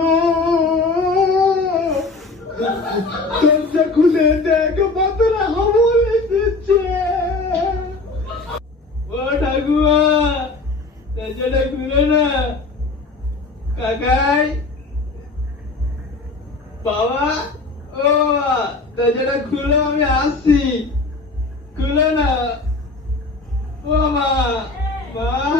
গো, দরজা খুলে দেখ বাতারা হাওয়া দিচ্ছে। ও ঠাকুমা, দরজাটা খুলে না। কাকাই, বাবা, ও বাবা, দরজাটা খুলো, আমি আসছি। খুলো না। ও মা, মা।